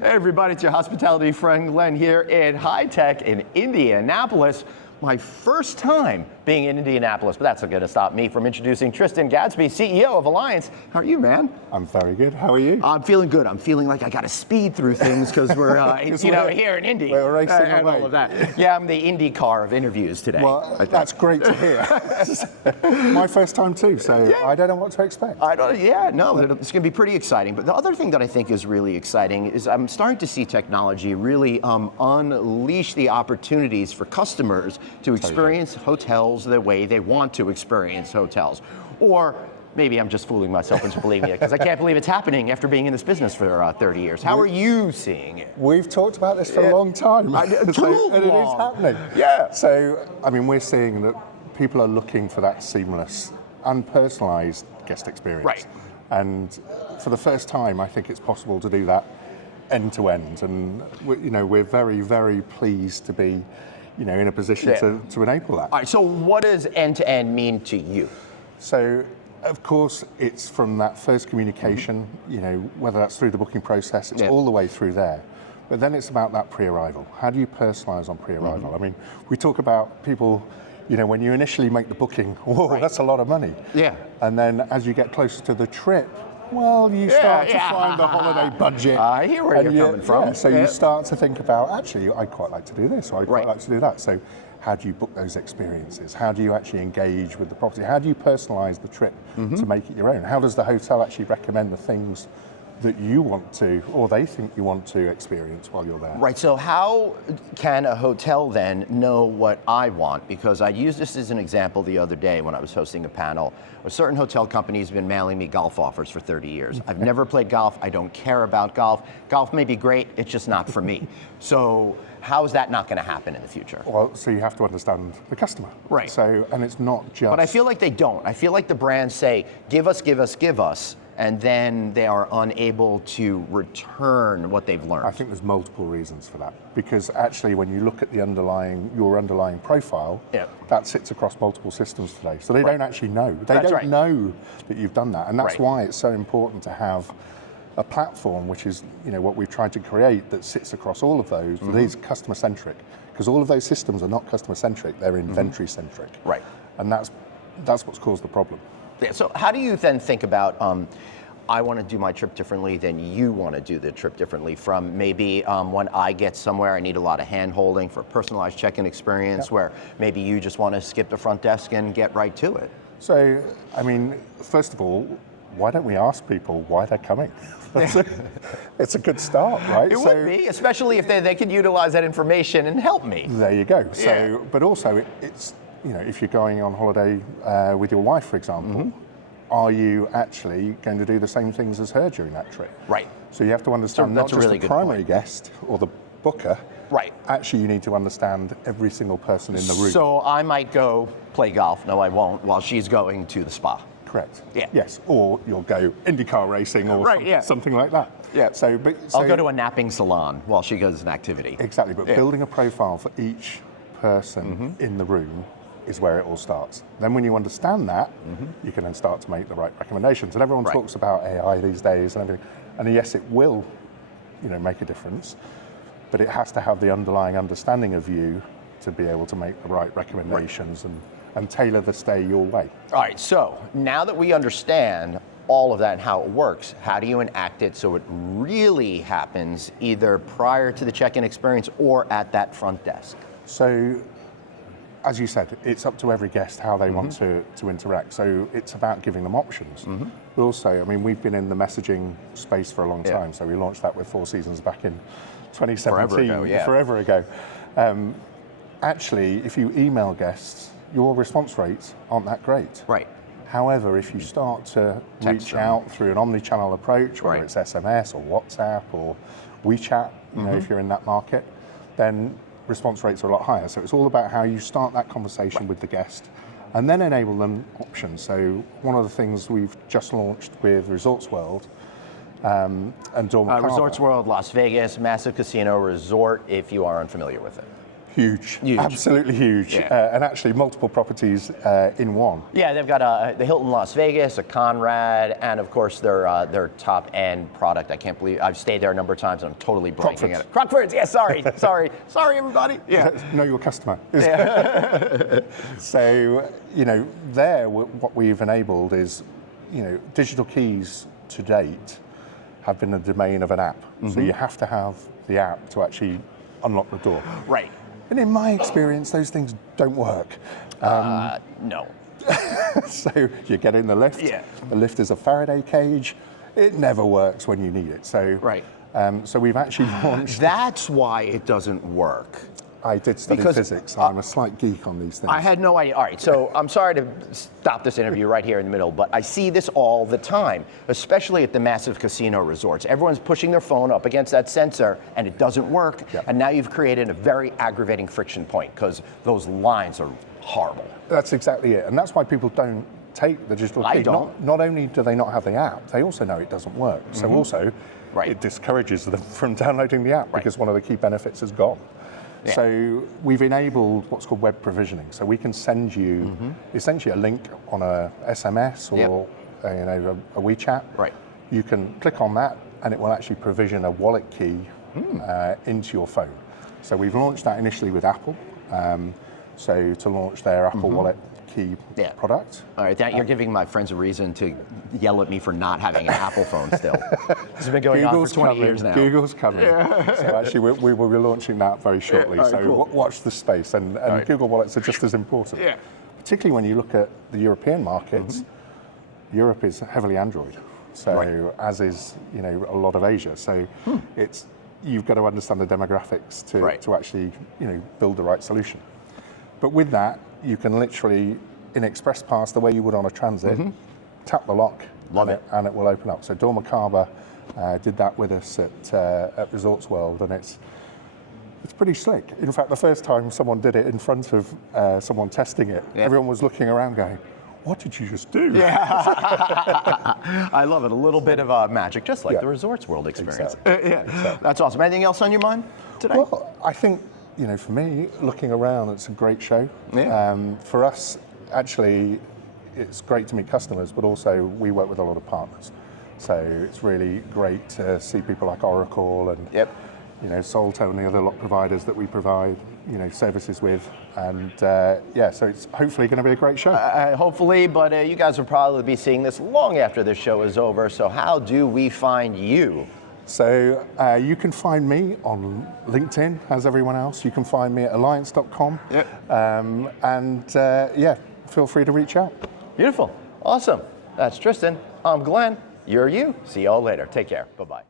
Hey everybody, it's your hospitality friend Glenn here at HITEC in Indianapolis. My first time being in Indianapolis, but that's not going to stop me from introducing Tristan Gadsby, CEO of Alliants. How are you, man? I'm very good. How are you? I'm feeling good. I'm feeling like I got to speed through things because we're, here in Indy. We're racing and away. all of that. Yeah, I'm the Indy car of interviews today. Well, that's great to hear. My first time too, so yeah. I don't know what to expect. It's going to be pretty exciting. But the other thing that I think is really exciting is I'm starting to see technology really unleash the opportunities for customers to experience hotels the way they want to experience hotels. Or maybe I'm just fooling myself into believing it because I can't believe it's happening after being in this business for 30 years. How are you seeing it? We've talked about this for a long time. And it is happening. Yeah. So, I mean, we're seeing that people are looking for that seamless, unpersonalized guest experience. Right. And for the first time, I think it's possible to do that end to end. And we're very, very pleased to be in a position to enable that. All right, so what does end-to-end mean to you? So, of course, it's from that first communication, whether that's through the booking process, it's all the way through there. But then it's about that pre-arrival. How do you personalize on pre-arrival? I mean, we talk about people, when you initially make the booking, whoa, that's a lot of money. Yeah. And then as you get closer to the trip, well, you start to find the holiday budget. I hear where you're coming from. So you start to think about, actually, I'd quite like to do this, or I'd quite like to do that. So how do you book those experiences? How do you actually engage with the property? How do you personalize the trip to make it your own? How does the hotel actually recommend the things that you want to, or they think you want to experience while you're there? Right, so how can a hotel then know what I want? Because I used this as an example the other day when I was hosting a panel. A certain hotel company has been mailing me golf offers for 30 years. I've never played golf, I don't care about golf. Golf may be great, it's just not for me. So how is that not going to happen in the future? Well, so you have to understand the customer. Right. So, and it's not just... But I feel like they don't. I feel like the brands say, give us, give us, give us, and then they are unable to return what they've learned. I think there's multiple reasons for that. Because actually, when you look at your underlying profile, that sits across multiple systems today. So they don't actually know. They don't know that you've done that. And that's why it's so important to have a platform, which is what we've tried to create, that sits across all of those, that is customer-centric. Because all of those systems are not customer-centric, they're inventory-centric. Right. And that's what's caused the problem. Yeah, so how do you then think about, I want to do my trip differently than you want to do the trip differently, from maybe when I get somewhere I need a lot of hand-holding for a personalized check-in experience where maybe you just want to skip the front desk and get right to it? So, I mean, first of all, why don't we ask people why they're coming? It's a good start, right? It would be, especially if they could utilize that information and help me. There you go. So, but also it's, if you're going on holiday with your wife, for example, are you actually going to do the same things as her during that trip? Right. So you have to understand not just the primary guest or the booker. Right. Actually, you need to understand every single person in the room. So I might go play golf. No, I won't, while she's going to the spa. Correct. Yeah. Yes. Or you'll go IndyCar racing or something like that. Yeah. So I'll go to a napping salon while she goes an activity. Exactly. But building a profile for each person in the room is where it all starts. Then when you understand that, you can then start to make the right recommendations. And everyone talks about AI these days and everything. And yes, it will, make a difference, but it has to have the underlying understanding of you to be able to make the right recommendations and tailor the stay your way. All right, so now that we understand all of that and how it works, how do you enact it so it really happens either prior to the check-in experience or at that front desk? So, as you said, it's up to every guest how they want to interact. So it's about giving them options. But also, I mean, we've been in the messaging space for a long time. So we launched that with Four Seasons back in 2017, forever ago. Actually, if you email guests, your response rates aren't that great. Right. However, if you start to reach out through an omnichannel approach, whether it's SMS or WhatsApp or WeChat, if you're in that market, then response rates are a lot higher. So it's all about how you start that conversation with the guest and then enable them options. So one of the things we've just launched with Resorts World and Dormer Resorts World, Las Vegas, massive casino resort, if you are unfamiliar with it. Huge. Huge. Absolutely huge. Yeah. And actually multiple properties in one. Yeah, they've got the Hilton Las Vegas, a Conrad, and of course their top end product. I can't believe I've stayed there a number of times and I'm totally blanking at it. Crockford's, yeah, sorry, everybody. Yeah. Know your customer. Yeah. So, what we've enabled is, digital keys to date have been the domain of an app. So you have to have the app to actually unlock the door. Right. And in my experience, those things don't work. No. So you get in the lift. Yeah. The lift is a Faraday cage. It never works when you need it. So, Right. So we've actually launched. That's why it doesn't work. I did study Because, physics. I'm a slight geek on these things. I had no idea. All right, so I'm sorry to stop this interview right here in the middle, but I see this all the time, especially at the massive casino resorts. Everyone's pushing their phone up against that sensor and it doesn't work. Yep. And now you've created a very aggravating friction point because those lines are horrible. That's exactly it. And that's why people don't take the digital key. I don't. Not only do they not have the app, they also know it doesn't work. So also, Right. it discourages them from downloading the app because one of the key benefits is gone. Yeah. So we've enabled what's called web provisioning. So we can send you essentially a link on a SMS or a WeChat. Right. You can click on that and it will actually provision a wallet key into your phone. So we've launched that initially with Apple. So to launch their Apple Wallet key product. All right, you're giving my friends a reason to yell at me for not having an Apple phone still. This has been going on for 20 years now. Google's coming. So actually we will be launching that very shortly. Right, so cool. watch the space. And Right. Google Wallets are just as important. Yeah. Particularly when you look at the European markets, Europe is heavily Android. So as is a lot of Asia. So you've got to understand the demographics to actually build the right solution. But with that, you can literally, in Express Pass, the way you would on a transit, tap the lock, and it will open up. So Dor Macabre did that with us at Resorts World, and it's pretty slick. In fact, the first time someone did it in front of someone testing it, everyone was looking around going, what did you just do? Yeah. I love it. A little bit of magic, just like the Resorts World experience. Exactly. That's awesome. Anything else on your mind today? Well, I think, for me, looking around, it's a great show. Yeah. For us, actually, it's great to meet customers, but also we work with a lot of partners. So it's really great to see people like Oracle and Salto and the other lock providers that we provide services with. And so it's hopefully going to be a great show. Hopefully, but you guys will probably be seeing this long after this show is over. So how do we find you? So you can find me on LinkedIn, as everyone else. You can find me at alliance.com. Feel free to reach out. Beautiful. Awesome. That's Tristan. I'm Glenn. You're you. See you all later. Take care. Bye-bye.